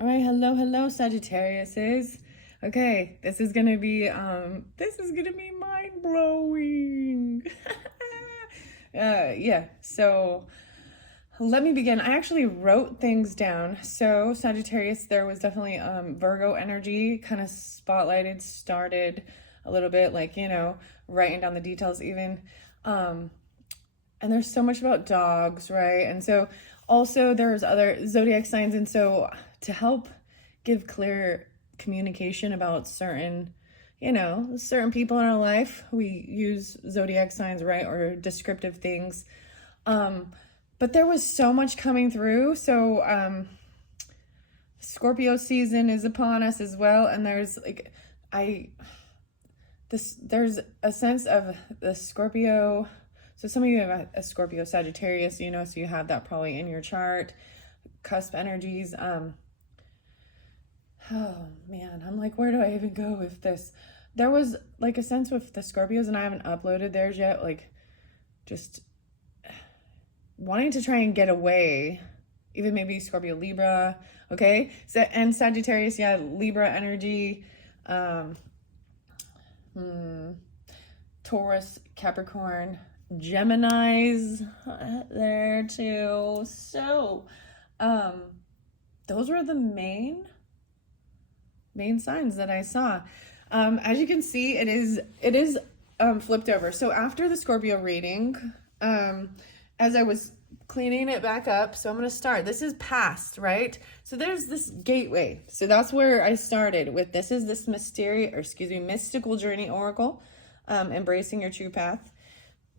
All right, hello, Sagittariuses. Okay, this is gonna be mind blowing. Yeah. So let me begin. I actually wrote things down. So Sagittarius, there was definitely Virgo energy, kind of spotlighted, started a little bit, like writing down the details even. And there's so much about dogs, right? And so also there's other zodiac signs, and so to help give clear communication about certain people in our life, we use zodiac signs, right, or descriptive things. But there was so much coming through. So Scorpio season is upon us as well, and there's a sense of the Scorpio. So some of you have a Scorpio Sagittarius, so you have that probably in your chart. Cusp energies. Oh man, I'm like, where do I even go with this? There was like a sense with the Scorpios, and I haven't uploaded theirs yet, like just wanting to try and get away. Even maybe Scorpio, Libra, okay? So, and Sagittarius, yeah, Libra energy. Taurus, Capricorn, Gemini's there too. So those were the main signs that I saw. As you can see, it is flipped over. So after the Scorpio reading, as I was cleaning it back up, so I'm going to start. This is past, right? So there's this gateway. So that's where I started with. This is this mystical journey oracle, Embracing Your True Path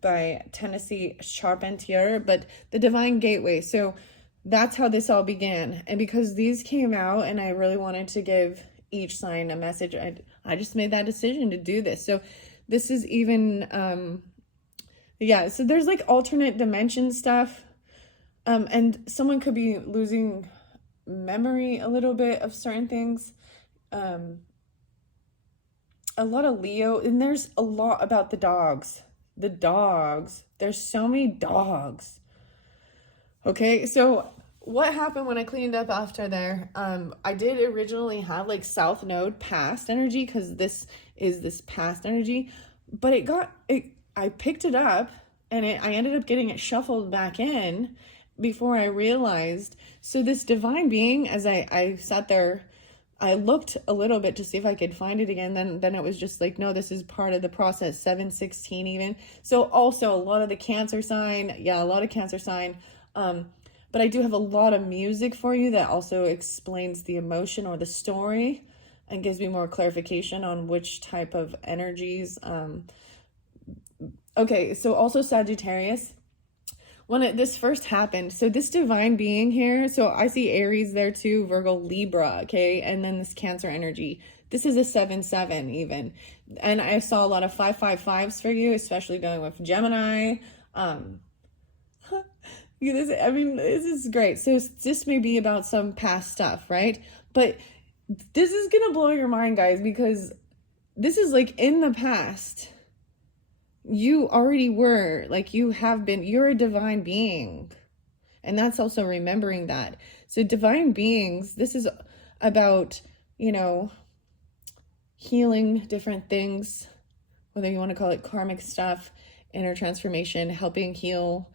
by Tennessee Charpentier, but the divine gateway. So that's how this all began. And because these came out and I really wanted to give each sign a message, I just made that decision to do this. So this is even, so there's like alternate dimension stuff. And someone could be losing memory a little bit of certain things. A lot of Leo, and there's a lot about the dogs. There's so many dogs. Okay, so what happened when I cleaned up after there? I did originally have like South Node past energy, because this is this past energy, but I picked it up and I ended up getting it shuffled back in before I realized. So this divine being, as I sat there, I looked a little bit to see if I could find it again. Then it was just like, no, this is part of the process, 716 even. So also a lot of the Cancer sign. Yeah, a lot of Cancer sign. But I do have a lot of music for you that also explains the emotion or the story and gives me more clarification on which type of energies. Okay, so also Sagittarius. When this first happened, so this divine being here, so I see Aries there too, Virgo, Libra, okay, and then this Cancer energy. This is a 7-7 even, and I saw a lot of 5-5-5s for you, especially dealing with Gemini. This is great. So this may be about some past stuff, right? But this is gonna blow your mind, guys, because this is like in the past. You already were, like, you're a divine being. And that's also remembering that. So divine beings, this is about, healing different things, whether you want to call it karmic stuff, inner transformation, helping heal,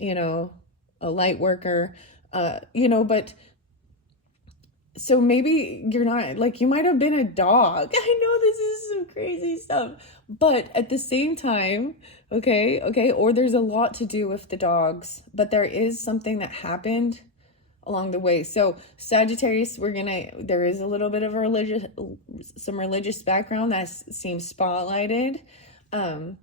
a light worker, but so maybe you're not, like, you might have been a dog. I know this is some crazy stuff, but at the same time, okay, or there's a lot to do with the dogs, but there is something that happened along the way. So Sagittarius, there is a little bit of some religious background that seems spotlighted. And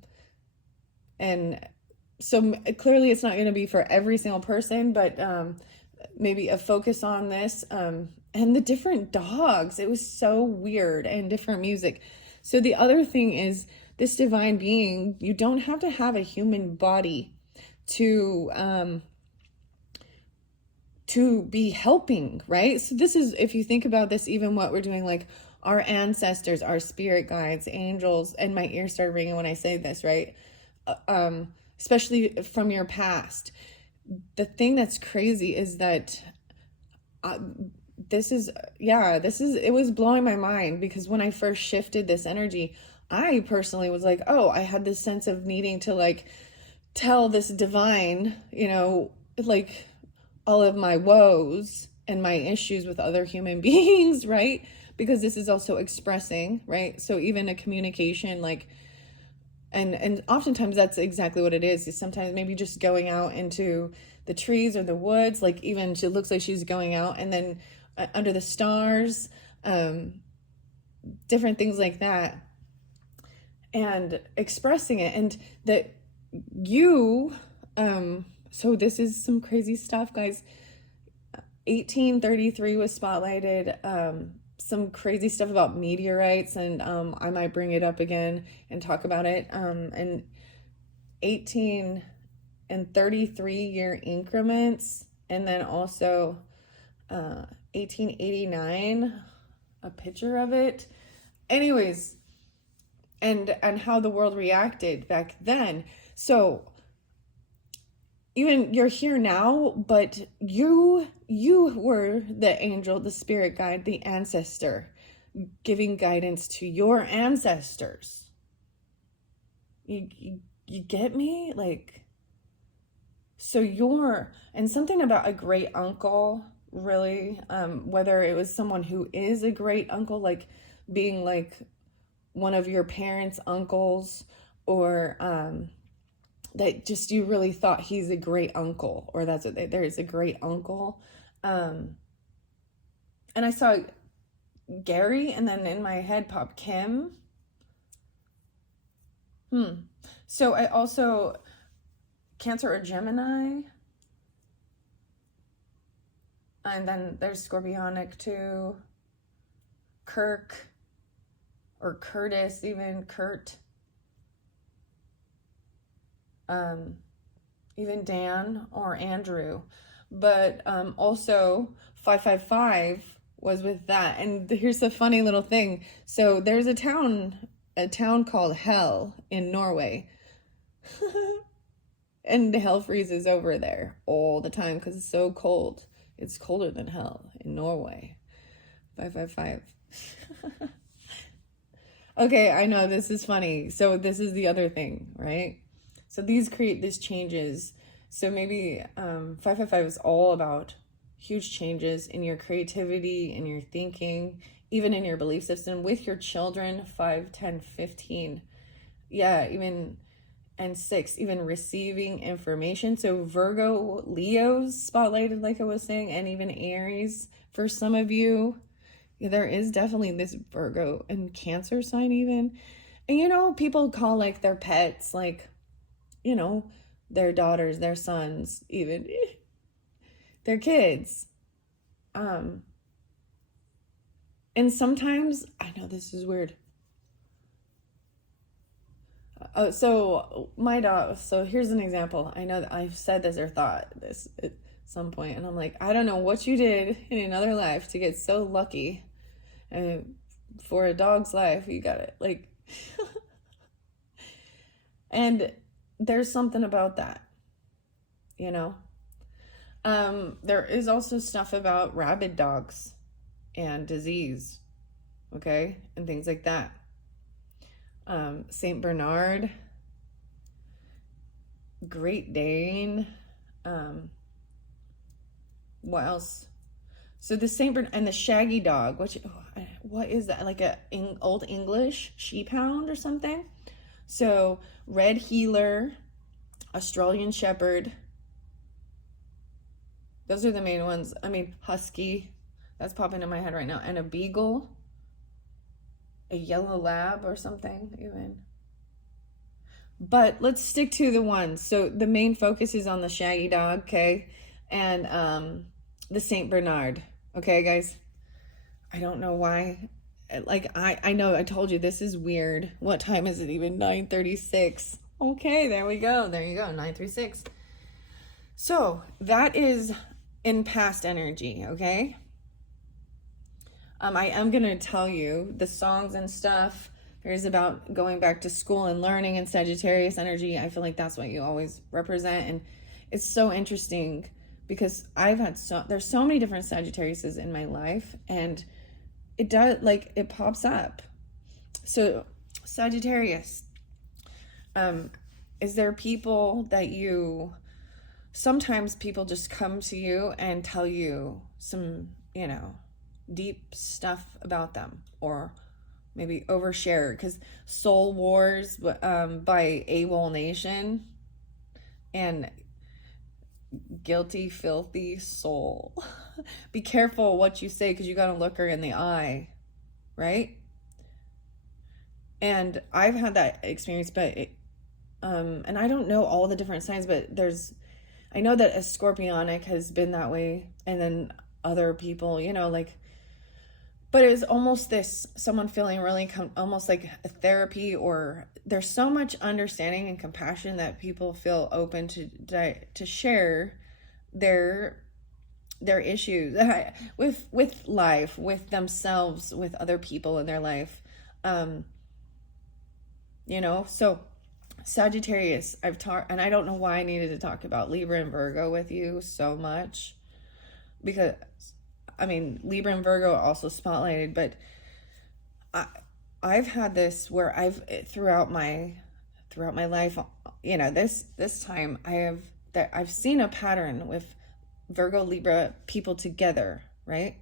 so clearly it's not going to be for every single person, but maybe a focus on this. And the different dogs, it was so weird, and different music. So the other thing is, this divine being, you don't have to have a human body to be helping, right? So this is, if you think about this, even what we're doing, like our ancestors, our spirit guides, angels, and my ears started ringing when I say this, right? Especially from your past. The thing that's crazy is that it was blowing my mind, because when I first shifted this energy, I personally was like, oh, I had this sense of needing to like tell this divine, like all of my woes and my issues with other human beings, right? Because this is also expressing, right? So even a communication, like, and oftentimes that's exactly what it is sometimes maybe just going out into the trees or the woods, like even she looks like she's going out, and then under the stars, different things like that, and expressing it. And that you, so this is some crazy stuff, guys. 1833 was spotlighted, some crazy stuff about meteorites, and I might bring it up again and talk about it. And 18 and 33 year increments, and then also 1889, a picture of it. Anyways, and how the world reacted back then. So even you're here now, but you were the angel, the spirit guide, the ancestor, giving guidance to your ancestors. You get me? Like, so and something about a great uncle, really, whether it was someone who is a great uncle, like being like one of your parents' uncles, or that just you really thought he's a great uncle, or that's what there is a great uncle. And I saw Gary, and then in my head popped Kim. So I also, Cancer or Gemini. And then there's Scorpionic too. Kirk, or Curtis, even Kurt. Even Dan or Andrew. But also 555 was with that. And here's a funny little thing. So there's a town called Hell in Norway. And hell freezes over there all the time because it's so cold. It's colder than hell in Norway. 555. Okay, I know this is funny. So this is the other thing, right? So these create these changes. So maybe 555 is all about huge changes in your creativity, in your thinking, even in your belief system with your children. 5, 10, 15. Yeah, even, and 6, even receiving information. So Virgo, Leo's spotlighted, like I was saying, and even Aries for some of you. There is definitely this Virgo and Cancer sign even. And people call like their pets, like, their daughters, their sons, even their kids. And sometimes, I know this is weird. So my dog, so here's an example. I know that I've said this or thought this at some point, and I'm like, I don't know what you did in another life to get so lucky. And for a dog's life, you got it. Like, and there's something about that, there is also stuff about rabid dogs and disease, okay, and things like that. Saint Bernard, Great Dane, what else? So the Saint Bernard and the Shaggy Dog, what is that? Like old English sheephound or something? So Red Heeler, Australian Shepherd. Those are the main ones. I mean, Husky, that's popping in my head right now. And a Beagle, a Yellow Lab or something even. But let's stick to the ones. So the main focus is on the Shaggy Dog, okay? And the Saint Bernard. Okay, guys? I don't know why. Like, I know I told you this is weird. What time is it even? 9:36. Okay, there we go. There you go, 9:36. So that is in past energy, okay? I am going to tell you the songs and stuff. There's about going back to school and learning in Sagittarius energy. I feel like that's what you always represent. And it's so interesting because there's so many different Sagittariuses in my life, and it does, like, it pops up. So Sagittarius, is there people that sometimes people just come to you and tell you some, deep stuff about them, or maybe overshare, because Soul Wars by AWOL Nation and Guilty Filthy Soul. Be careful what you say, because you got to look her in the eye, right? And I've had that experience, but and I don't know all the different signs, but I know that a Scorpionic has been that way, and then other people, but it was almost someone feeling really almost like a therapy, or there's so much understanding and compassion that people feel open to share their issues with life, with themselves, with other people in their life. So Sagittarius, I've talked, and I don't know why I needed to talk about Libra and Virgo with you so much, because Libra and Virgo are also spotlighted, but I've had this where throughout my life, this time I've seen a pattern with Virgo, Libra people together, right?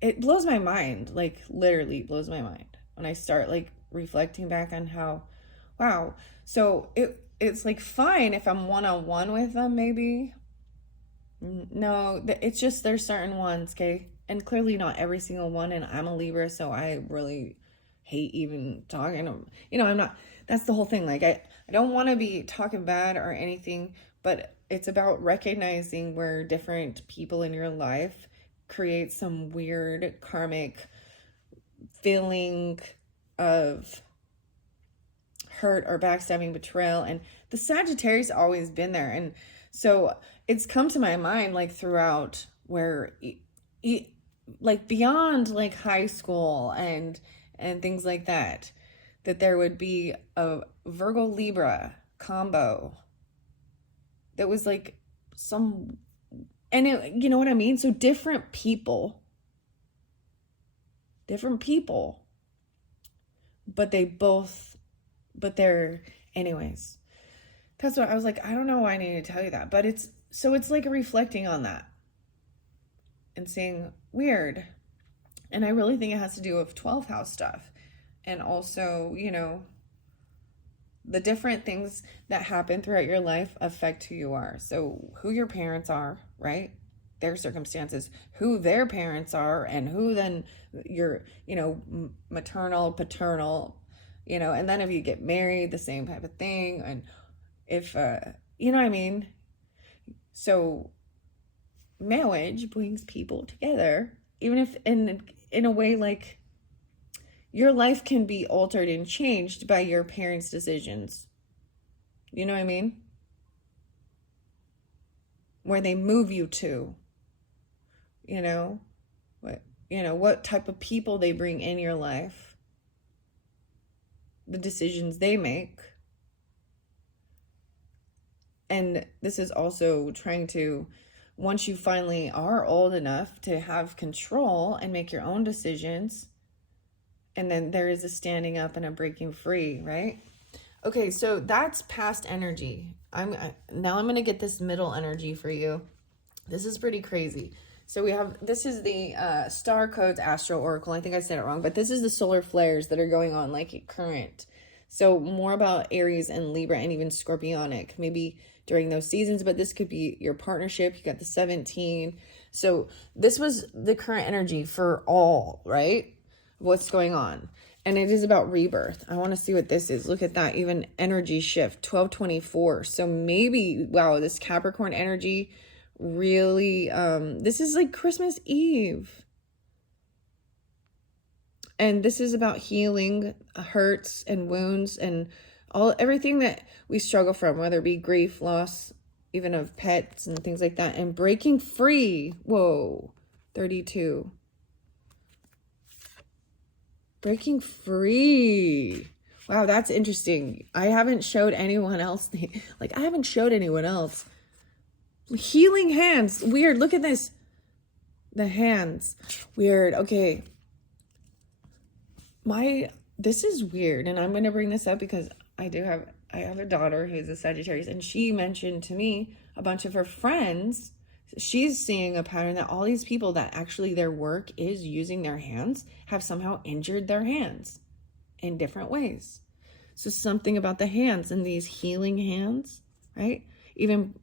It blows my mind, like literally blows my mind when I start like reflecting back on how, wow. So it's like fine if I'm one-on-one with them, maybe. No, it's just there's certain ones, okay? And clearly not every single one, and I'm a Libra, so I really hate even talking. I'm not, that's the whole thing. Like, I don't want to be talking bad or anything, but it's about recognizing where different people in your life create some weird karmic feeling of hurt or backstabbing, betrayal. And the Sagittarius always been there. And so it's come to my mind, like, throughout, where like beyond like high school and things like that there would be a Virgo Libra combo that was like you know what I mean? So different people, but they're anyways. That's what I was like, I don't know why I need to tell you that, but it's like reflecting on that and saying, weird. And I really think it has to do with 12th house stuff. And also, the different things that happen throughout your life affect who you are. So who your parents are, right? Their circumstances, who their parents are, and who then your, maternal, paternal, and then if you get married, the same type of thing. And if, you know what I mean? So marriage brings people together, even if in a way, like, your life can be altered and changed by your parents' decisions. You know what I mean? Where they move you to, what type of people they bring in your life, the decisions they make. And this is also trying to, once you finally are old enough to have control and make your own decisions, and then there is a standing up and a breaking free, right? Okay, so that's past energy. Now I'm going to get this middle energy for you. This is pretty crazy. So this is the Star Codes Astro Oracle. I think I said it wrong, but this is the solar flares that are going on, like, current. So more about Aries and Libra and even Scorpionic, maybe during those seasons, but this could be your partnership. You got the 17. So this was the current energy for all, right? What's going on. And it is about rebirth. I want to see what this is. Look at that, even energy shift, 1224. So maybe, wow, this Capricorn energy really, this is like Christmas Eve. And this is about healing hurts and wounds and everything that we struggle from, whether it be grief, loss, even of pets and things like that, and breaking free. Whoa, 32. Breaking free. Wow, that's interesting. I haven't showed anyone else. I haven't showed anyone else Healing hands. Weird. Look at this. The hands. Weird. Okay. This is weird. And I'm going to bring this up because I have a daughter who's a Sagittarius, and she mentioned to me a bunch of her friends. She's seeing a pattern that all these people that actually their work is using their hands have somehow injured their hands in different ways. So something about the hands and these healing hands, right? Even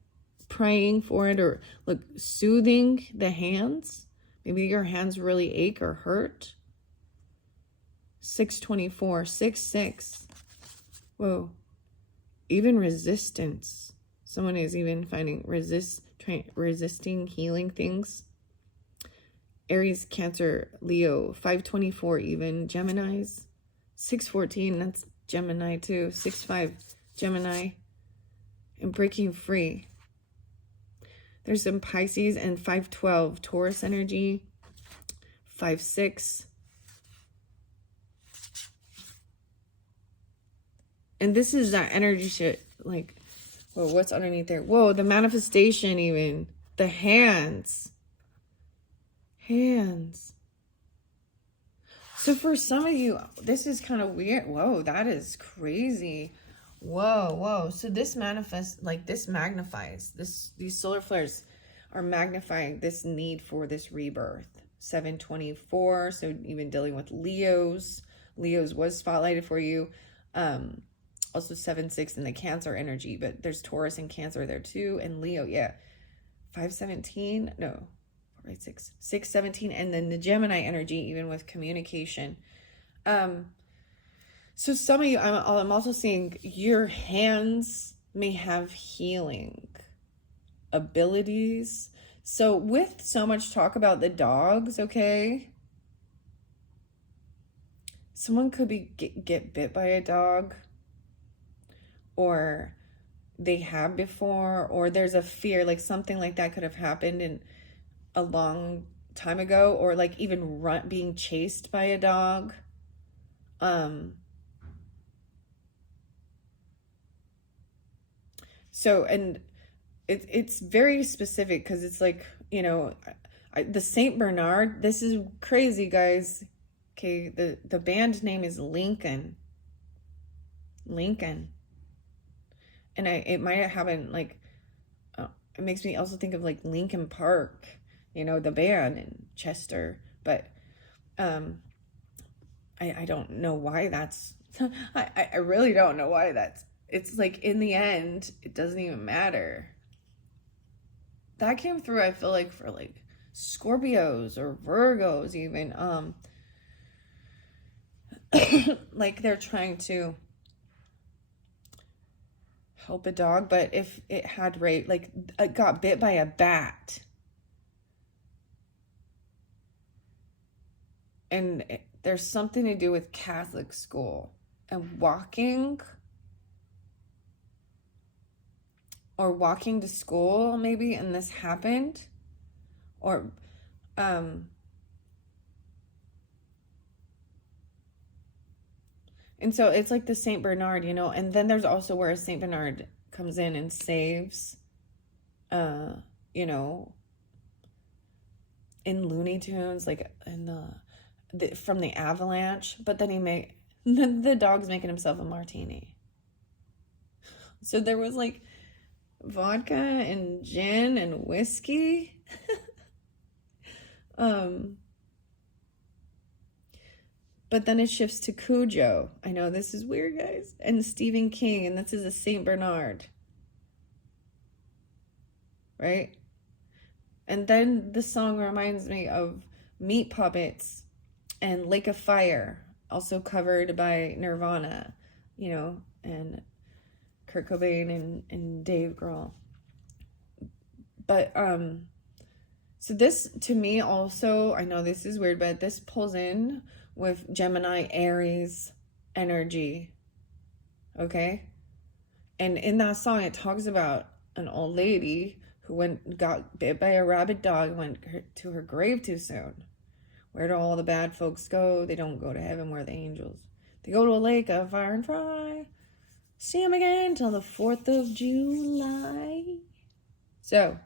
praying for it, or look, soothing the hands. Maybe your hands really ache or hurt. 624, 6. Whoa. Even resistance. Someone is even finding resisting healing things. Aries, Cancer, Leo, 524 even. Geminis, 614, that's Gemini too. 65, Gemini. And breaking free. There's some Pisces and 512, Taurus energy. 5-6. And this is that energy shit. Like, whoa, what's underneath there? Whoa, the manifestation even. The hands. Hands. So for some of you, this is kind of weird. Whoa, that is crazy. Whoa. So this manifests, like this magnifies. These solar flares are magnifying this need for this rebirth. 724, so even dealing with Leos. Leos was spotlighted for you. Also 7-6 in the Cancer energy, but there's Taurus and Cancer there too, and Leo, yeah. 517, no, right, 617, and then the Gemini energy, even with communication. So some of you, I'm also seeing your hands may have healing abilities. So with so much talk about the dogs, okay, someone could be get bit by a dog, or they have before, or there's a fear, like something like that could have happened in a long time ago, or like even being chased by a dog. So, and it's very specific because it's like, you know, the Saint Bernard, this is crazy, guys. Okay, the band name is Lincoln. And it might have happened, like, it makes me also think of like Linkin Park, you know, the band in Chester. But I don't know why that's, I really don't know why that's, it's like in the end, it doesn't even matter. That came through, I feel like, for like Scorpios or Virgos even. Like they're trying to help a dog, but if it had like it got bit by a bat, and there's something to do with Catholic school and walking to school maybe, and this happened, or and so it's like the Saint Bernard, you know, and then there's also where a Saint Bernard comes in and saves, you know, in Looney Tunes, like in from the avalanche, but then the dog's making himself a martini. So there was like vodka and gin and whiskey. But then it shifts to Cujo. I know this is weird, guys. And Stephen King, and this is a Saint Bernard. Right? And then the song reminds me of Meat Puppets and Lake of Fire, also covered by Nirvana, you know, and Kurt Cobain and Dave Grohl. But so this to me also, I know this is weird, but this pulls in with Gemini Aries energy. Okay? And in that song it talks about an old lady who got bit by a rabid dog and went to her grave too soon. Where do all the bad folks go? They don't go to heaven where the angels. They go to a lake of fire and fry. See them again till the 4th of July. So,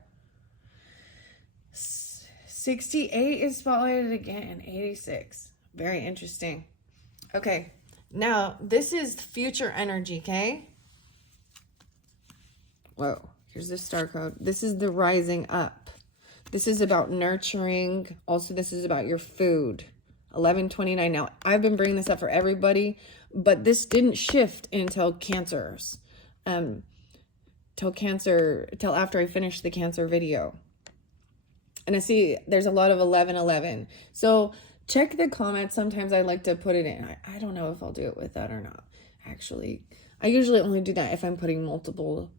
68 is spotlighted again. 86. Very interesting. Okay. Now, this is future energy, okay? Whoa. Here's the star code. This is the rising up. This is about nurturing. Also, this is about your food. 1129. Now, I've been bringing this up for everybody, but this didn't shift until Cancers. Till after I finished the Cancer video. And I see there's a lot of 1111. So check the comments. Sometimes I like to put it in. I don't know if I'll do it with that or not. Actually, I usually only do that if I'm putting multiple,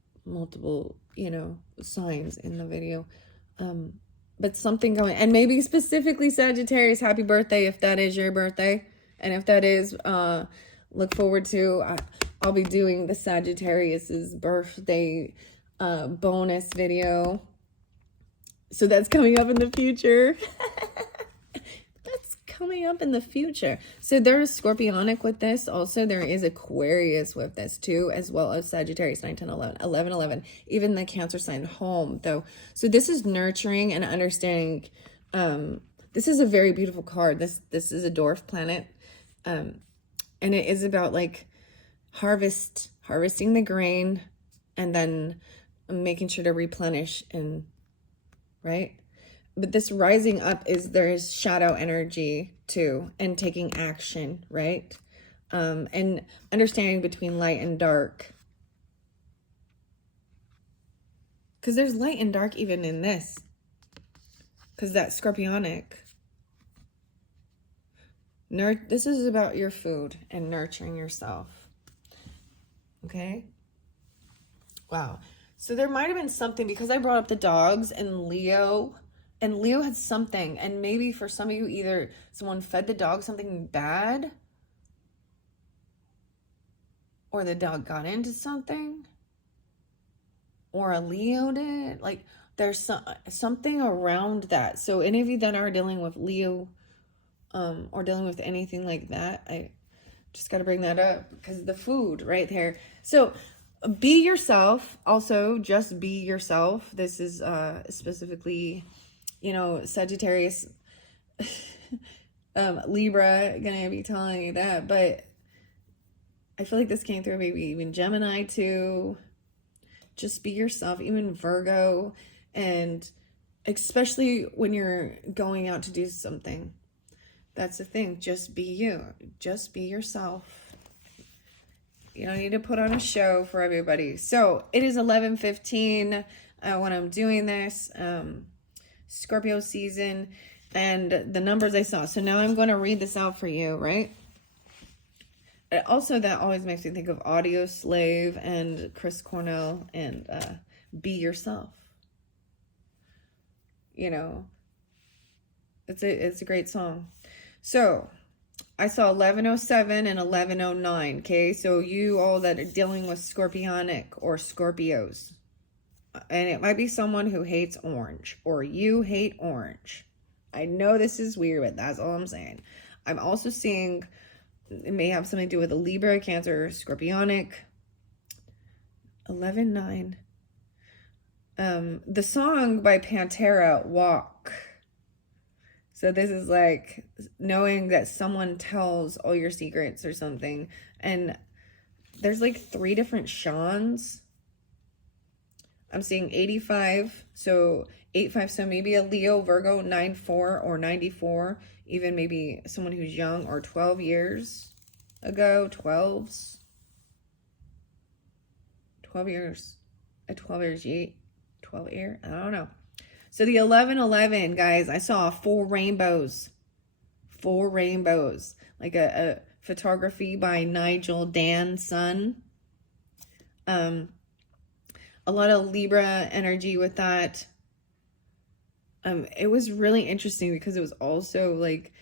signs in the video. But something going, and maybe specifically Sagittarius, happy birthday if that is your birthday. And if that is, look forward to, I'll be doing the Sagittarius's birthday bonus video. So that's coming up in the future. That's coming up in the future. So there is Scorpionic with this. Also, there is Aquarius with this too, as well as Sagittarius, 9, 10, 11, 11, 11. Even the Cancer sign home, though. So this is nurturing and understanding. This is a very beautiful card. This is a dwarf planet. And it is about like harvesting the grain and then making sure to replenish and right. But this rising up there's shadow energy too, and taking action, right? And understanding between light and dark. Because there's light and dark even in this. Because that's Scorpionic. This is about your food and nurturing yourself. Okay? Wow. So there might have been something, because I brought up the dogs and Leo had something, and maybe for some of you, either someone fed the dog something bad, or the dog got into something, or a Leo did. Like, there's something around that. So any of you that are dealing with Leo, or dealing with anything like that, I just got to bring that up, because the food right there. So be yourself. Also, just be yourself. This is specifically, Sagittarius, Libra, gonna be telling you that. But I feel like this came through maybe even Gemini too. Just be yourself, even Virgo, and especially when you're going out to do something. That's the thing. Just be you. Just be yourself. You don't need to put on a show for everybody. So it is 11:15 when I'm doing this Scorpio season, and the numbers I saw. So now I'm going to read this out for you, right? Also, that always makes me think of Audio Slave and Chris Cornell and Be Yourself. It's a great song. So I saw 1107 and 1109. Okay, so you all that are dealing with Scorpionic or Scorpios, and it might be someone who hates orange, or you hate orange. I know this is weird, but that's all I'm saying. I'm also seeing it may have something to do with a Libra, Cancer, Scorpionic. 11:9. The song by Pantera, Walk. So this is like knowing that someone tells all your secrets or something. And there's like 3 different Seans. I'm seeing 85. So 85. So maybe a Leo, Virgo, 94 or 94. Even maybe someone who's young, or 12 years ago. 12 years. A 12 years, 12 year. I don't know. So the 11:11, guys, I saw 4 rainbows. 4 rainbows. Like a photography by Nigel Danson. A lot of Libra energy with that. It was really interesting because it was also like,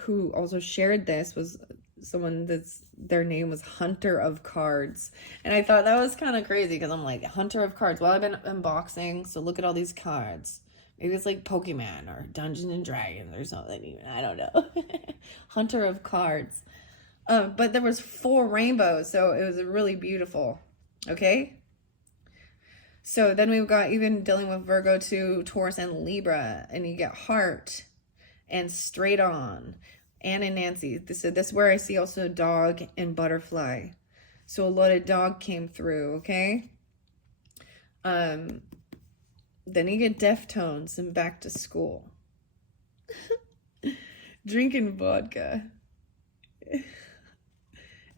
who also shared this was someone their name was Hunter of Cards. And I thought that was kind of crazy, because I'm like, Hunter of Cards. Well, I've been unboxing, so look at all these cards. Maybe it's like Pokemon or Dungeons and Dragons or something. Even I don't know. Hunter of Cards. But there was 4 rainbows, so it was really beautiful. Okay. So then we've got even dealing with Virgo to Taurus and Libra, and you get heart and straight on. Anna and Nancy. So this is where I see also dog and butterfly. So a lot of dog came through, okay? Then you get Deftones and back to school. Drinking vodka.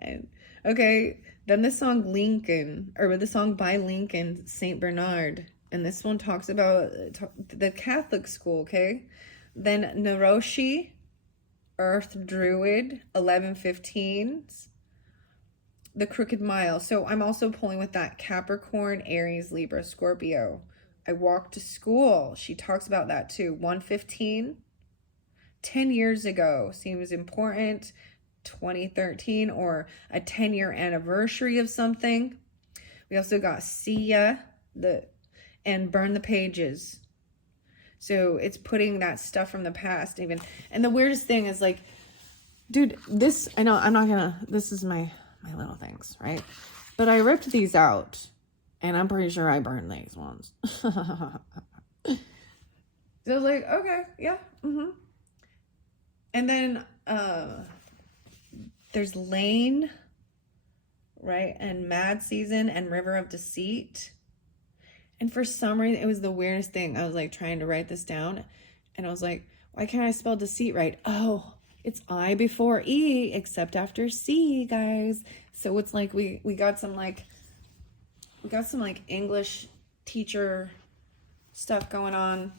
And okay, then the song Lincoln, or the song by Lincoln, Saint Bernard. And this one talks about the Catholic school, okay? Then Naroshi, Earth Druid, 1115s, the Crooked Mile. So I'm also pulling with that Capricorn, Aries, Libra, Scorpio. I walk to school. She talks about that too. 115, 10 years ago seems important. 2013 or a 10-year anniversary of something. We also got See Ya, and Burn the Pages. So it's putting that stuff from the past even. And the weirdest thing is like, dude, this, I know I'm not gonna, this is my little things, right? But I ripped these out and I'm pretty sure I burned these ones. So I was like, okay, yeah, And then there's Lane, right? And Mad Season and River of Deceit. And for some reason, it was the weirdest thing. I was like trying to write this down. And I was like, why can't I spell deceit right? Oh, it's I before E, except after C, guys. So it's like we got some like English teacher stuff going on.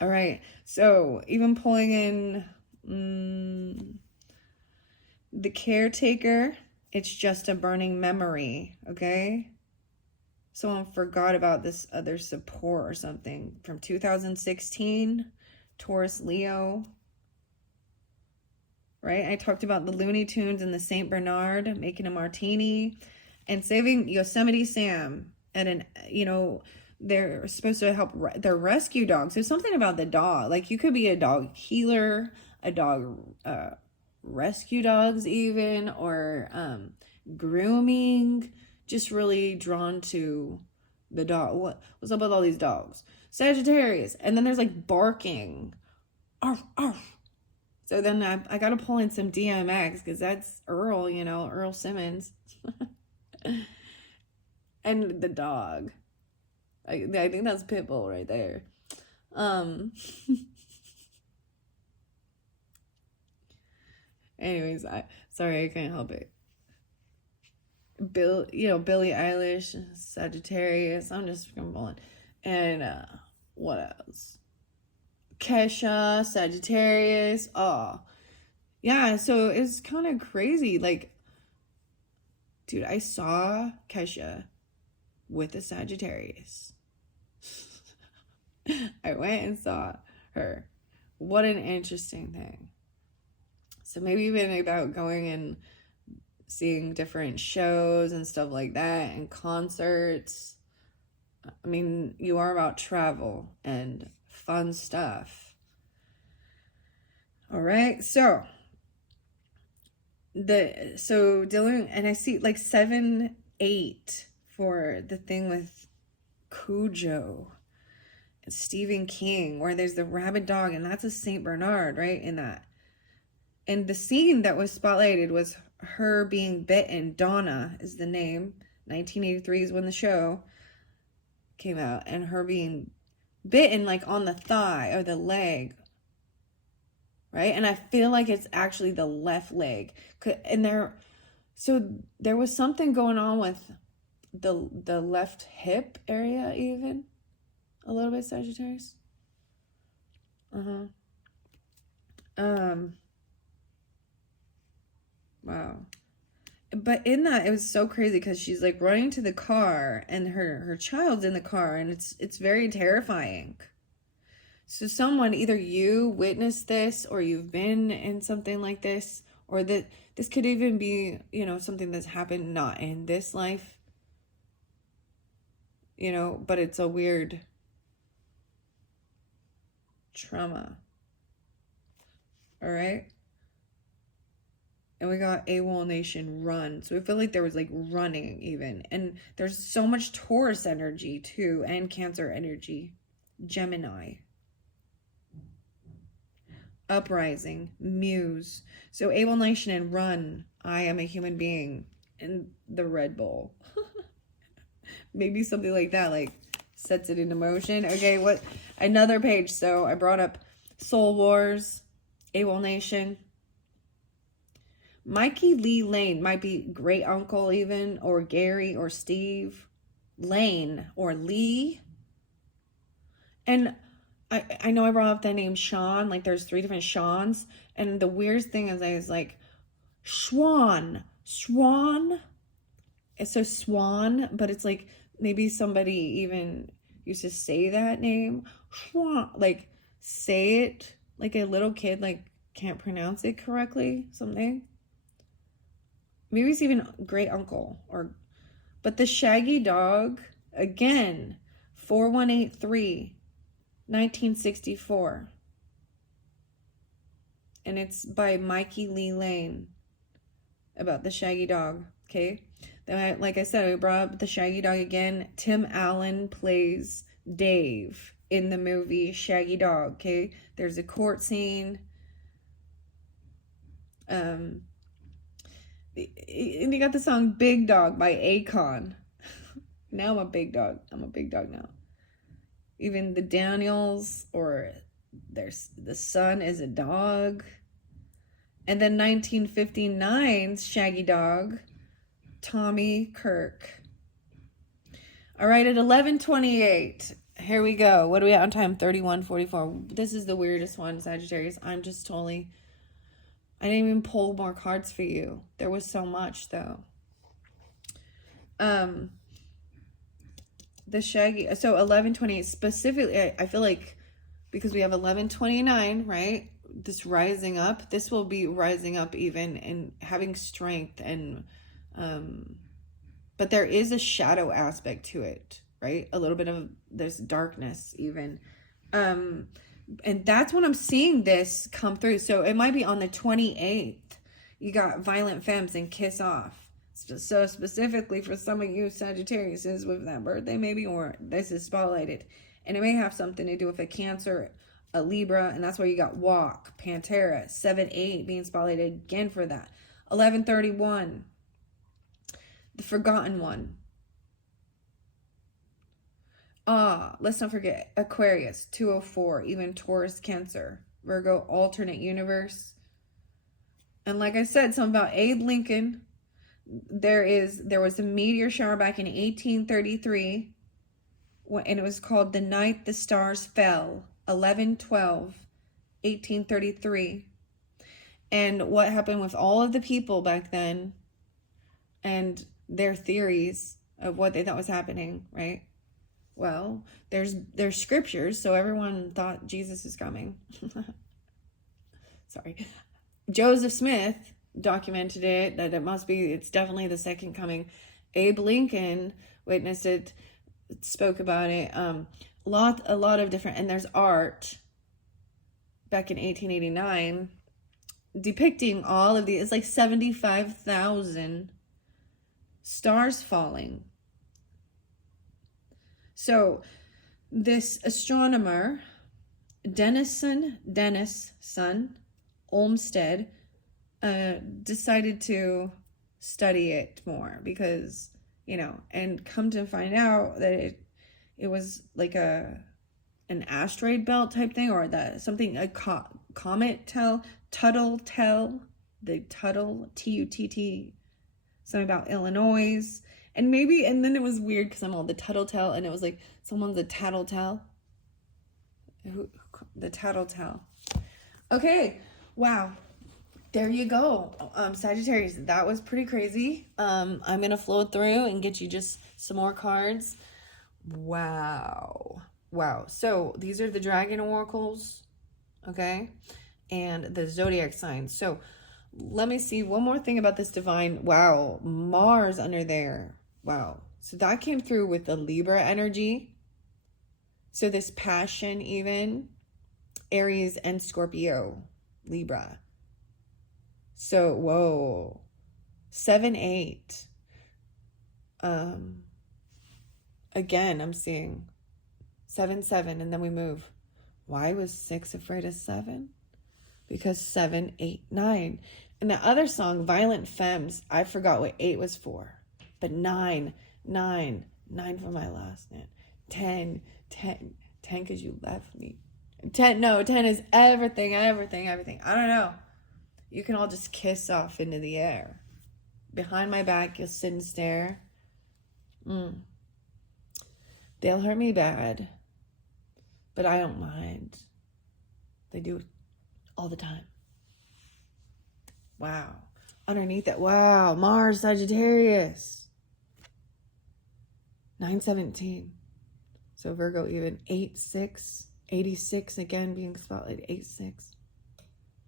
All right. So even pulling in the Caretaker, it's just a burning memory, okay? Someone forgot about this other support or something from 2016, Taurus, Leo, right? I talked about the Looney Tunes and the Saint Bernard making a martini and saving Yosemite Sam at an, they're supposed to help their rescue dogs. There's something about the dog. Like you could be a dog healer, a dog rescue dogs even, or grooming. Just really drawn to the dog. What's up with all these dogs? Sagittarius. And then there's like barking. Arf, arf. So then I got to pull in some DMX because that's Earl, Earl Simmons. And the dog. I think that's Pitbull right there. Anyways, sorry, I can't help it. Billie Eilish, Sagittarius. I'm just pulling. And what else? Kesha, Sagittarius. Oh, yeah. So it's kind of crazy. Like, dude, I saw Kesha with a Sagittarius. I went and saw her. What an interesting thing. So maybe even about going and seeing different shows and stuff like that and concerts. I mean, you are about travel and fun stuff. All right. So dealing, and I see like 7, 8 for the thing with Cujo and Stephen King, where there's the rabid dog, and that's a Saint Bernard, right? In that. And the scene that was spotlighted was her being bitten. Donna is the name. 1983 is when the show came out, and her being bitten like on the thigh or the leg, right? And I feel like it's actually the left leg. And there was something going on with the left hip area, even a little bit, Sagittarius. Wow. But in that, it was so crazy because she's like running to the car and her child's in the car, and it's very terrifying. So someone, either you witnessed this or you've been in something like this, or that this could even be, something that's happened not in this life, but it's a weird trauma. All right. And we got AWOL Nation run. So I feel like there was like running even. And there's so much Taurus energy too. And Cancer energy. Gemini. Uprising. Muse. So AWOL Nation and run. I am a human being. And the Red Bull. Maybe something like that. Like sets it into motion. Okay, what? Another page. So I brought up Soul Wars. AWOL Nation. Mikey Lee Lane might be great uncle even, or Gary or Steve Lane or Lee. And I know I brought up the name Sean, like there's 3 different Seans. And the weirdest thing is I was like, Swan. It's so Swan, but it's like maybe somebody even used to say that name. Swan, like say it like a little kid, like can't pronounce it correctly, something. Maybe it's even great uncle but the Shaggy Dog, again, 4183, 1964. And it's by Mikey Lee Lane about the Shaggy Dog, okay? Then, like I said, we brought up the Shaggy Dog again. Tim Allen plays Dave in the movie Shaggy Dog, okay? There's a court scene. And you got the song Big Dog by Akon. Now I'm a big dog. I'm a big dog now. Even the Daniels, or there's the son is a dog. And then 1959's Shaggy Dog, Tommy Kirk. All right, at 11:28. Here we go. What are we at on time? 31:44. This is the weirdest one, Sagittarius. I'm just totally... I didn't even pull more cards for you. There was so much, though. The Shaggy... So, 11:28 specifically, I feel like because we have 11:29, right? This rising up. This will be rising up even and having strength. And but there is a shadow aspect to it, right? A little bit of... There's darkness, even. And that's when I'm seeing this come through. So it might be on the 28th. You got Violent Femmes and Kiss Off. So specifically for some of you Sagittarius with that birthday maybe, or this is spotlighted. And it may have something to do with a Cancer, a Libra, and that's why you got Walk, Pantera, 7-8 being spotlighted again for that. 11:31. The Forgotten One. Let's not forget Aquarius, 204, even Taurus, Cancer, Virgo, alternate universe. And like I said, something about Abe Lincoln. There was a meteor shower back in 1833, and it was called The Night the Stars Fell, 11/12, 1833. And what happened with all of the people back then and their theories of what they thought was happening, right? Well, there's scriptures, so everyone thought Jesus is coming. Sorry. Joseph Smith documented it, that it's definitely the second coming. Abe Lincoln witnessed it, spoke about it. A lot of different, and there's art back in 1889 depicting all of these. It's like 75,000 stars falling. So this astronomer, Dennis son, Olmsted, decided to study it more because, and come to find out that it was like an asteroid belt type thing, or something, a comet Tuttle, the Tuttle, Tutt, something about Illinois. And then it was weird because I'm all the Tattletale, and it was like someone's a Tattletale. The Tattletale. Okay, wow. There you go. Sagittarius, that was pretty crazy. I'm going to flow through and get you just some more cards. Wow. So these are the dragon oracles, okay? And the zodiac signs. So let me see one more thing about this divine. Wow, Mars under there. Wow. So that came through with the Libra energy. So this passion even. Aries and Scorpio. Libra. So, whoa. 7-8. Again, I'm seeing 7-7, and then we move. Why was 6 afraid of 7? Because 7, 8, 9. In the other song, Violent Femmes, I forgot what 8 was for. But 9 for my last name. 10 because you left me. 10 is everything. I don't know. You can all just kiss off into the air. Behind my back, you'll sit and stare. They'll hurt me bad, but I don't mind. They do it all the time. Wow. Underneath that, wow, Mars, Sagittarius. 9-17. So Virgo even 8-6. 86 again being spotlighted. 8-6.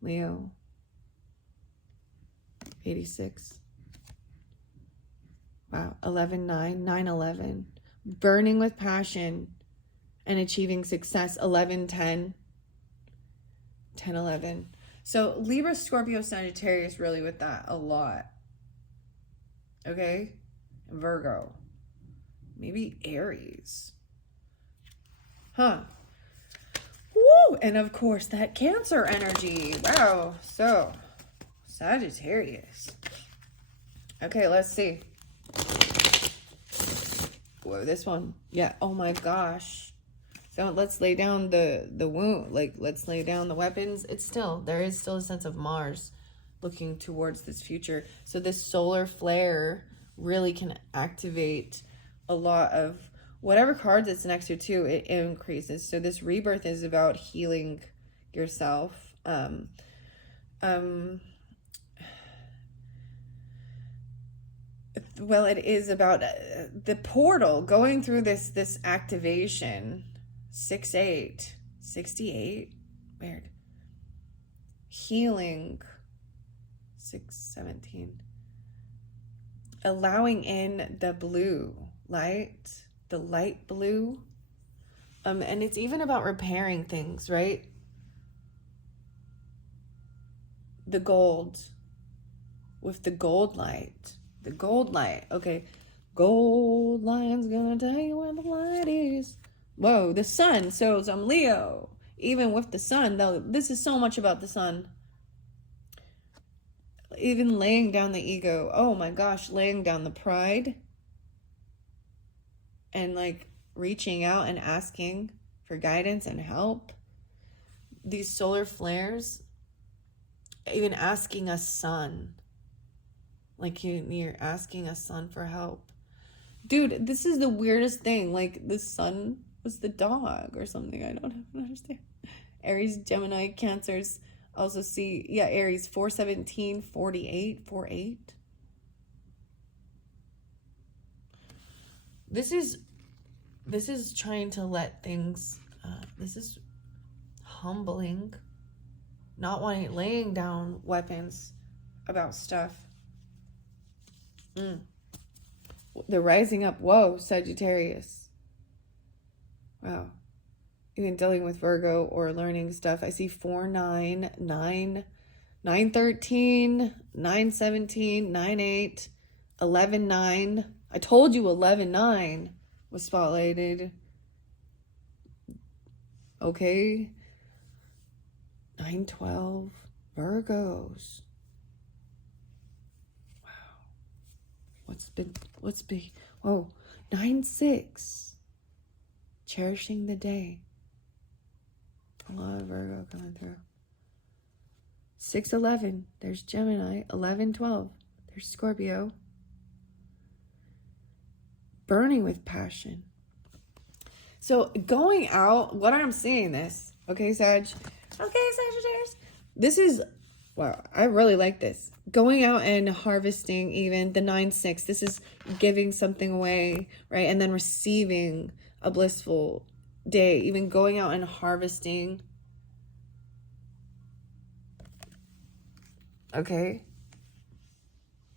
Leo. 86. Wow. 11-9. 9-11. Burning with passion and achieving success. 11-10. 10-11. So Libra, Scorpio, Sagittarius really with that a lot. Okay? Virgo. Maybe Aries. Huh. Woo! And of course that Cancer energy. Wow. So Sagittarius. Okay, let's see. Whoa, this one. Yeah. Oh my gosh. So let's lay down the wound. Like, let's lay down the weapons. There is still a sense of Mars looking towards this future. So this solar flare really can activate a lot of whatever cards it's next to too. It increases. So this rebirth is about healing yourself. Well, it is about the portal going through this activation. 6-8, 68, weird. Healing, 6-17. Allowing in the blue light, the light blue. And it's even about repairing things, right? The gold with the gold light. The gold light. Okay. Gold light's gonna tell you where the light is. Whoa, the sun. So I'm Leo. Even with the sun, though, this is so much about the sun. Even laying down the ego. Oh my gosh, laying down the pride. And like reaching out and asking for guidance and help. These solar flares. Even asking a sun. Like you're asking a sun for help. Dude, this is the weirdest thing. Like the sun was the dog or something. I don't understand. Aries, Gemini, Cancers. Also see, yeah, Aries 4-17, 48, 4-8. This is trying to let things. This is humbling. Not wanting, laying down weapons about stuff. They're rising up. Whoa, Sagittarius. Wow. Even dealing with Virgo or learning stuff. I see 4-9, 9, 9-13, 9-17, 9-8, 11-9. I told you 11-9 was spotlighted. Okay. 9-12. Virgos. What's big? Whoa, 9-6. Cherishing the day. A lot of Virgo coming through. 6-11. There's Gemini. 11-12. There's Scorpio. Burning with passion. So going out, what I'm seeing this. Okay, Sagittarius. This is, wow, I really like this. Going out and harvesting, even the 9-6. This is giving something away, right? And then receiving a blissful day. Even going out and harvesting. Okay.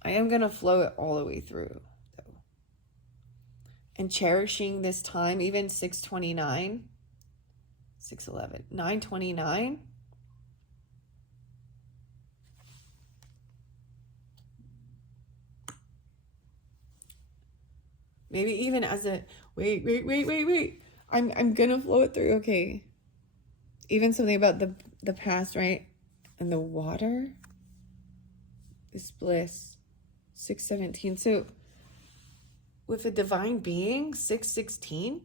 I am going to flow it all the way through, though. And cherishing this time, even 6-29. 6-11. 9-29. maybe even as a, wait. I'm gonna flow it through, okay. Even something about the past, right? And the water is bliss. 617. So with a divine being, 616.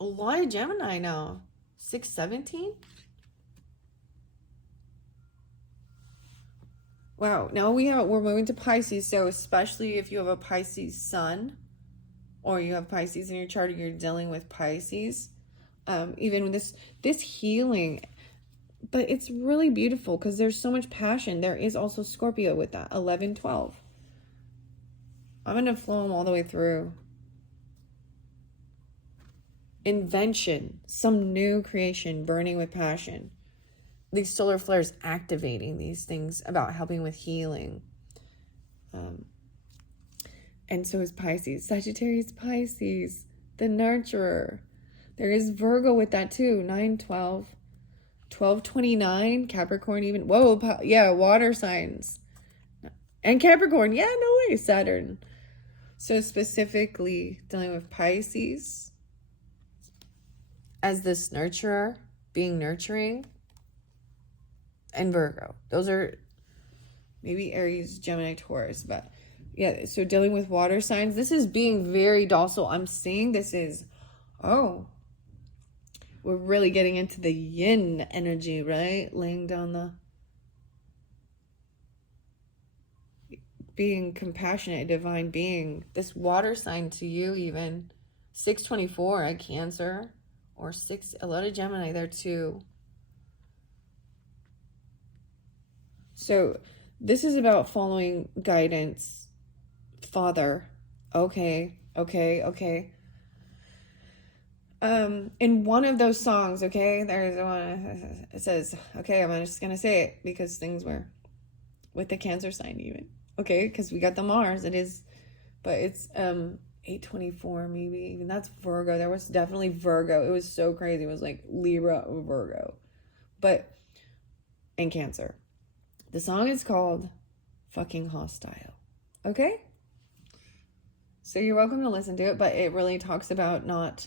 A lot of Gemini now. 617. Wow. Now we're moving to Pisces. So especially if you have a Pisces sun, or you have Pisces in your chart, or you're dealing with Pisces, even with this healing. But it's really beautiful because there's so much passion. There is also Scorpio with that. 11, 12. I'm going to flow them all the way through. Invention. Some new creation burning with passion. These solar flares activating these things about helping with healing. And so is Pisces. Sagittarius, Pisces. The nurturer. There is Virgo with that too. 9, 12. 1229, Capricorn even. Whoa, yeah, water signs. And Capricorn, yeah, no way, Saturn. So specifically dealing with Pisces as this nurturer, being nurturing, and Virgo. Those are maybe Aries, Gemini, Taurus, but yeah, so dealing with water signs. This is being very docile. I'm seeing this is, we're really getting into the yin energy, right? Laying down the being compassionate, divine being. This water sign to you even. 624 at Cancer. Or 6, a lot of Gemini there too. So this is about following guidance. Father. Okay. In one of those songs, okay, there's one, it says, okay, I'm just gonna say it because things were with the Cancer sign even, okay, because we got the Mars, it is, but it's 824 maybe, even that's Virgo. There was definitely Virgo. It was so crazy. It was like Libra, Virgo, but and Cancer. The song is called Fucking Hostile, okay, so you're welcome to listen to it, but it really talks about not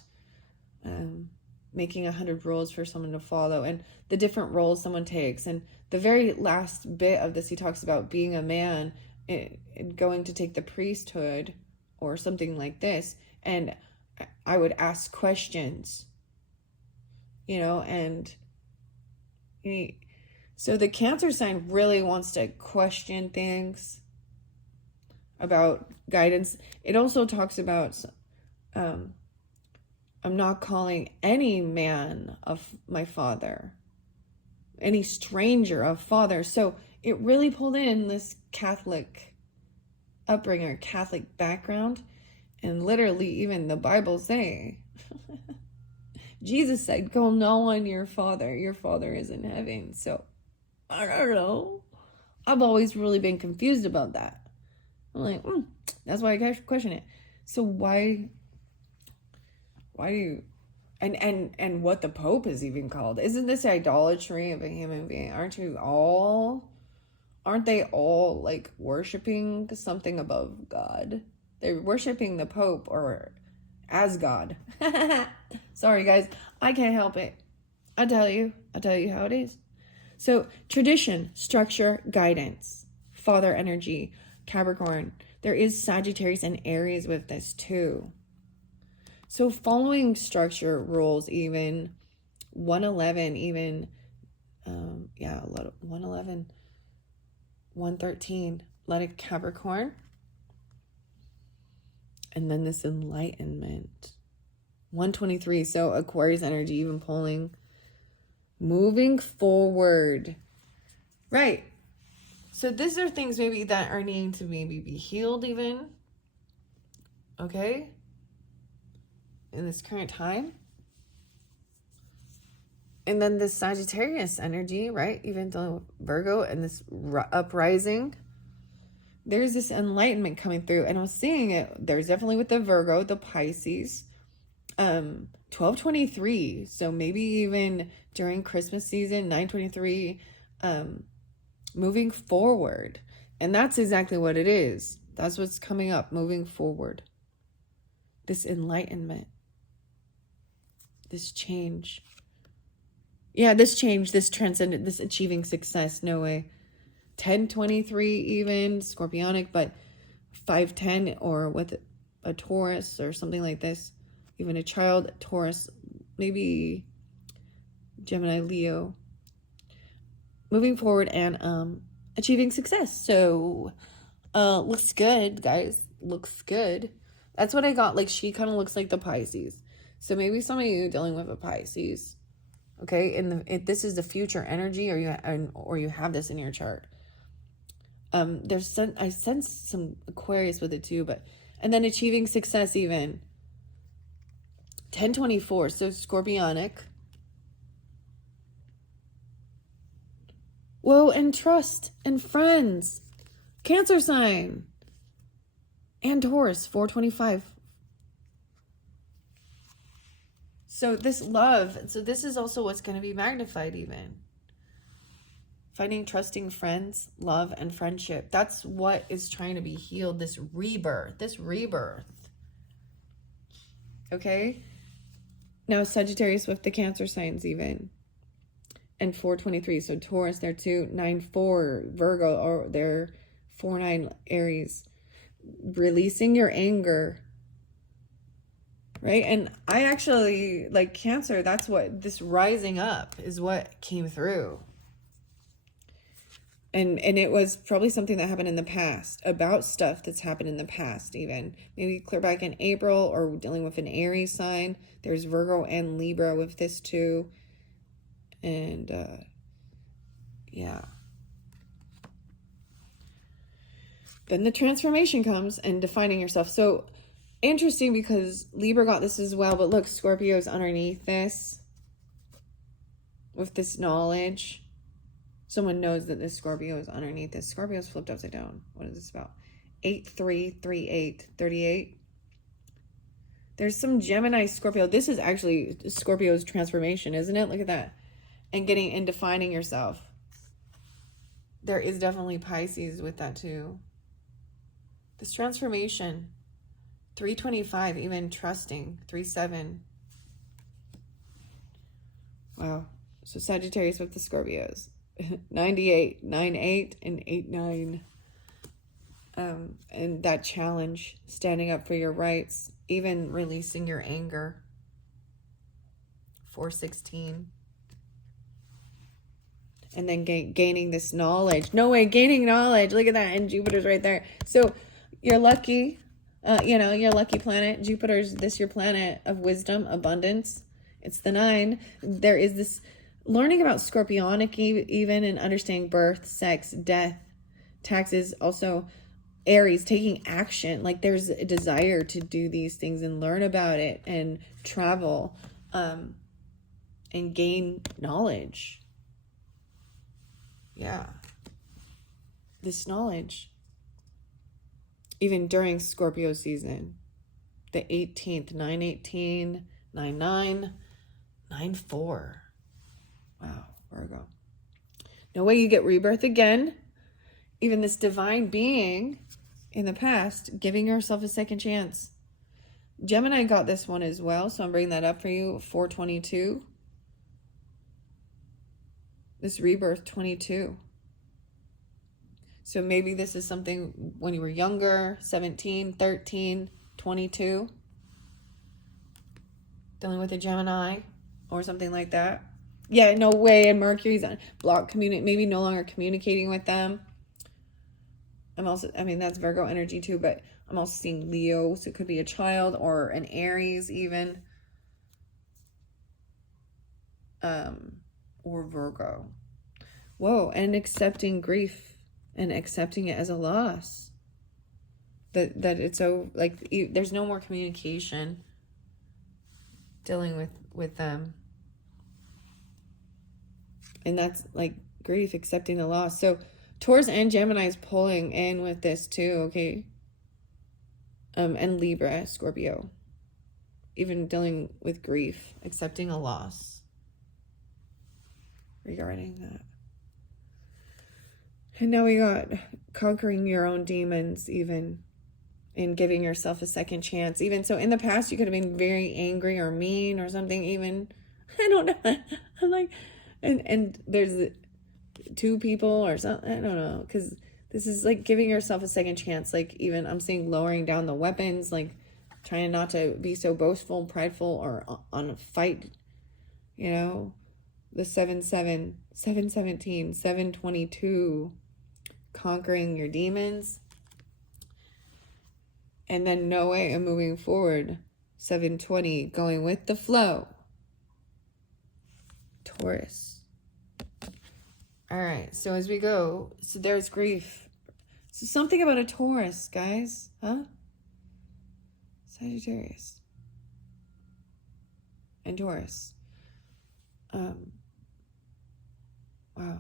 making 100 rules for someone to follow and the different roles someone takes. And the very last bit of this, he talks about being a man and going to take the priesthood or something like this. And I would ask questions, and so the Cancer sign really wants to question things about guidance. It also talks about, I'm not calling any man of my father, any stranger of father. So it really pulled in this Catholic upbringing, Catholic background. And literally even the Bible say, Jesus said, call no one your father is in heaven. So I don't know. I've always really been confused about that. I'm like, that's why I question it. So why do you, and what the Pope is even called? Isn't this idolatry of a human being? Aren't they all like worshiping something above God? They're worshiping the Pope or as God. Sorry guys, I can't help it. I'll tell you how it is. So tradition, structure, guidance, father energy, Capricorn. There is Sagittarius and Aries with this too. So following structure, rules, even 111, even, 111, 113, let it Capricorn. And then this enlightenment, 123, so Aquarius energy, even pulling, moving forward. Right. So these are things maybe that are needing to maybe be healed even. Okay. In this current time. And then this Sagittarius energy, right? Even the Virgo and this uprising. There's this enlightenment coming through. And I was seeing it. There's definitely with the Virgo, the Pisces. 1223. So maybe even during Christmas season, 923. Moving forward. And that's exactly what it is. That's what's coming up, moving forward. This enlightenment. This change. Yeah, this change, this transcendent, this achieving success. No way. 1023 even, Scorpionic, but 510 or with a Taurus or something like this. Even a child, Taurus, maybe Gemini, Leo. Moving forward and achieving success. So looks good, guys. Looks good. That's what I got. Like, she kind of looks like the Pisces. So maybe some of you dealing with a Pisces. Okay, and if this is the future energy, or you have this in your chart. I sense some Aquarius with it too, and then achieving success even. 1024, so Scorpionic. Whoa, and trust and friends. Cancer sign. And Taurus, 425. So this love, so this is also what's going to be magnified even. Finding trusting friends, love, and friendship. That's what is trying to be healed, this rebirth. Okay? Now Sagittarius with the Cancer signs even. And 423, so Taurus there too. 9-4, Virgo, or they're 4-9 Aries. Releasing your anger. Right? And I actually, like Cancer, that's what, this rising up is what came through. And it was probably something that happened in the past, about stuff that's happened in the past even. Maybe clear back in April, or dealing with an Aries sign. There's Virgo and Libra with this too. And yeah. Then the transformation comes and defining yourself. So interesting, because Libra got this as well, but look, Scorpio's underneath this with this knowledge. Someone knows that this Scorpio is underneath this. Scorpio's flipped upside down. What is this about? 8-3-3-8, 38. There's some Gemini Scorpio. This is actually Scorpio's transformation, isn't it? Look at that. And getting and defining yourself. There is definitely Pisces with that too. This transformation. 325, even trusting. 3-7. Wow. So Sagittarius with the Scorpios. 98, 9-8, and 8-9. And that challenge, standing up for your rights, even releasing your anger. 4-16. And then gaining this knowledge. No way, gaining knowledge. Look at that. And Jupiter's right there. So you're lucky. Your lucky planet. Jupiter's your planet of wisdom, abundance. It's the 9. There is this learning about Scorpionic even, and understanding birth, sex, death, taxes. Also Aries, taking action. Like, there's a desire to do these things and learn about it and travel and gain knowledge. Yeah. This knowledge. Even during Scorpio season. The 18th, 9-18, 9-9, 9-4. Wow, Virgo. No way you get rebirth again. Even this divine being in the past, giving yourself a second chance. Gemini got this one as well, so I'm bringing that up for you. 422. This rebirth, 22. So maybe this is something when you were younger, 17, 13, 22. Dealing with a Gemini or something like that. Yeah, no way. And Mercury's on block, maybe no longer communicating with them. That's Virgo energy too, but I'm also seeing Leo, so it could be a child or an Aries even. Or Virgo. Whoa, and accepting grief and accepting it as a loss. That it's so, like, there's no more communication dealing with them. And that's like grief, accepting the loss. So Taurus and Gemini is pulling in with this too, okay? And Libra, Scorpio. Even dealing with grief, accepting a loss regarding that. And now we got conquering your own demons, even, and giving yourself a second chance. Even so, in the past, you could have been very angry or mean or something, even. I don't know. I'm like, and there's two people or something. I don't know. Because this is like giving yourself a second chance. Like, even I'm seeing lowering down the weapons, like trying not to be so boastful, prideful, or on a fight, you know. The 7-7, 7-17, 7-22, conquering your demons. And then no way of moving forward. 7-20, going with the flow. Taurus. All right, so as we go, so there's grief. So something about a Taurus, guys, huh? Sagittarius. And Taurus. Wow.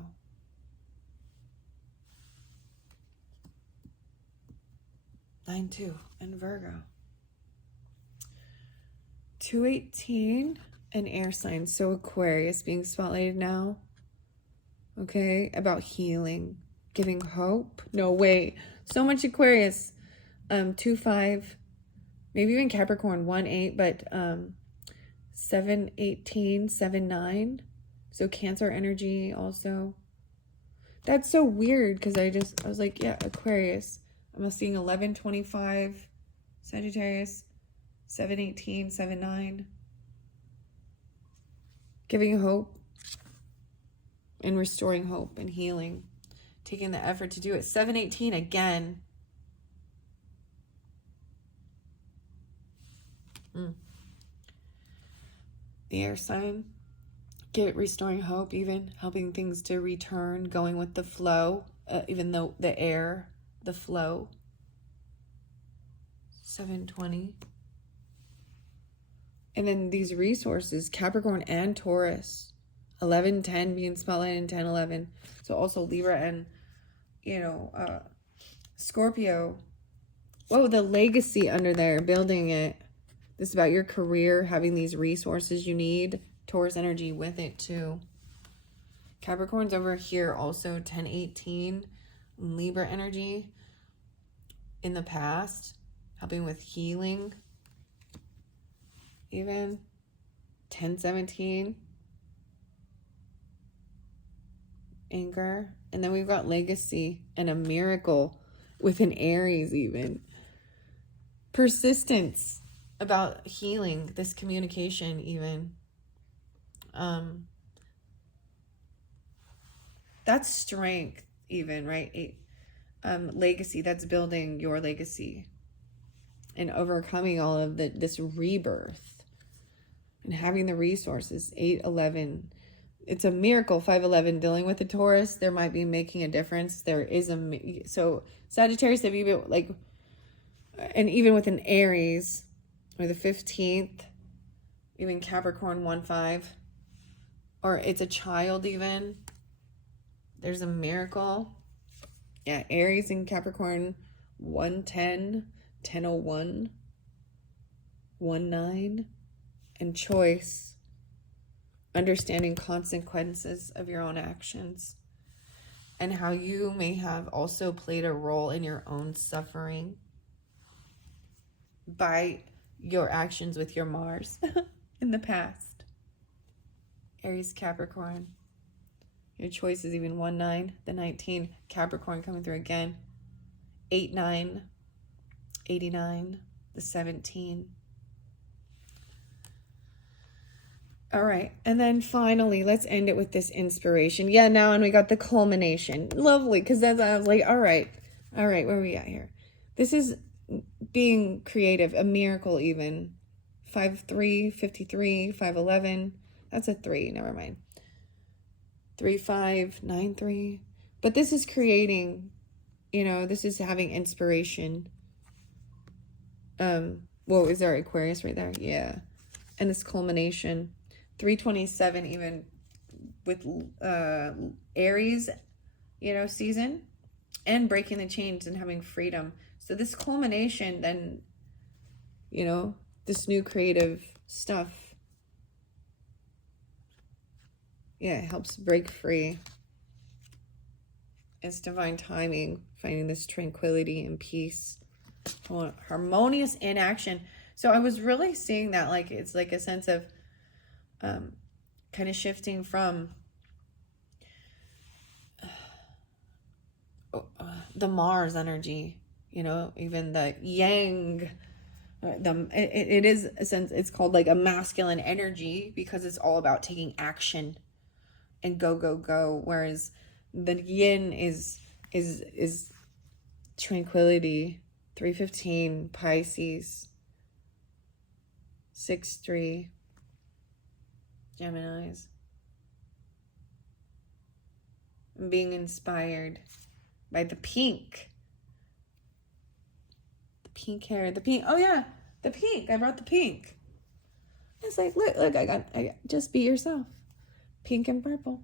9-2 and Virgo. 2-18 an air sign. So Aquarius being spotlighted now. Okay, about healing, giving hope. No, wait. So much Aquarius. 2-5, maybe even Capricorn 1-8, but 7-18, 7-9. So Cancer energy also. That's so weird because I was like, yeah, Aquarius. I'm seeing 11-25 Sagittarius, 7-18, 7-9. Giving hope and restoring hope and healing. Taking the effort to do it. 7-18 again. The air sign. Restoring hope, even helping things to return, going with the flow, even though the air, the flow. 7-20. And then these resources, Capricorn and Taurus. 11-10 being spotlighted in 10-11. So also Libra and, Scorpio. Whoa, the legacy under there, building it. This is about your career, having these resources you need. Taurus energy with it too. Capricorn's over here also 10-18. Libra energy in the past, helping with healing. Even 10-17. Anger. And then we've got legacy and a miracle with an Aries even. Persistence about healing, this communication even. That's strength even, right? Legacy, that's building your legacy and overcoming all of this rebirth and having the resources. 8-11, it's a miracle. 5-11, dealing with the Taurus, there might be making a difference. There is so Sagittarius, if you like, and even with an Aries or the 15th, even Capricorn 1-5, or it's a child even, there's a miracle. Yeah, Aries and Capricorn 1-10, 10-01, 1-9, and choice, understanding consequences of your own actions and how you may have also played a role in your own suffering by your actions with your Mars in the past. Aries, Capricorn. Your choice is even 1-9, the 19, Capricorn coming through again. 8-9, 89, the 17. All right, and then finally, let's end it with this inspiration. Yeah, now, and we got the culmination. Lovely, because that's, I was like, all right, where are we at here? This is being creative, a miracle even. 5-3, 53, 5-11. That's a 3, never mind. 3-5, 9-3. But this is creating, this is having inspiration. Whoa, is there Aquarius right there? Yeah. And this culmination. 327 even with Aries, season, and breaking the chains and having freedom. So this culmination, then, this new creative stuff, yeah, it helps break free. It's divine timing, finding this tranquility and peace. Harmonious inaction. So I was really seeing that, like, it's like a sense of kind of shifting from the Mars energy, you know, even the yang. It is a sense, it's called like a masculine energy because it's all about taking action and go, go, go. Whereas the yin is tranquility. 315 Pisces, 6-3 Geminis. Being inspired by the pink. The pink hair, the pink. Oh yeah, the pink. I brought the pink. It's like, look, I got just be yourself. Pink and purple.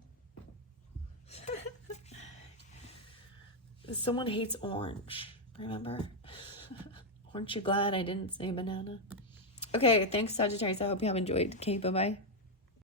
Someone hates orange. Remember? Aren't you glad I didn't say banana? Okay, thanks, Sagittarius. I hope you have enjoyed. Okay, bye-bye.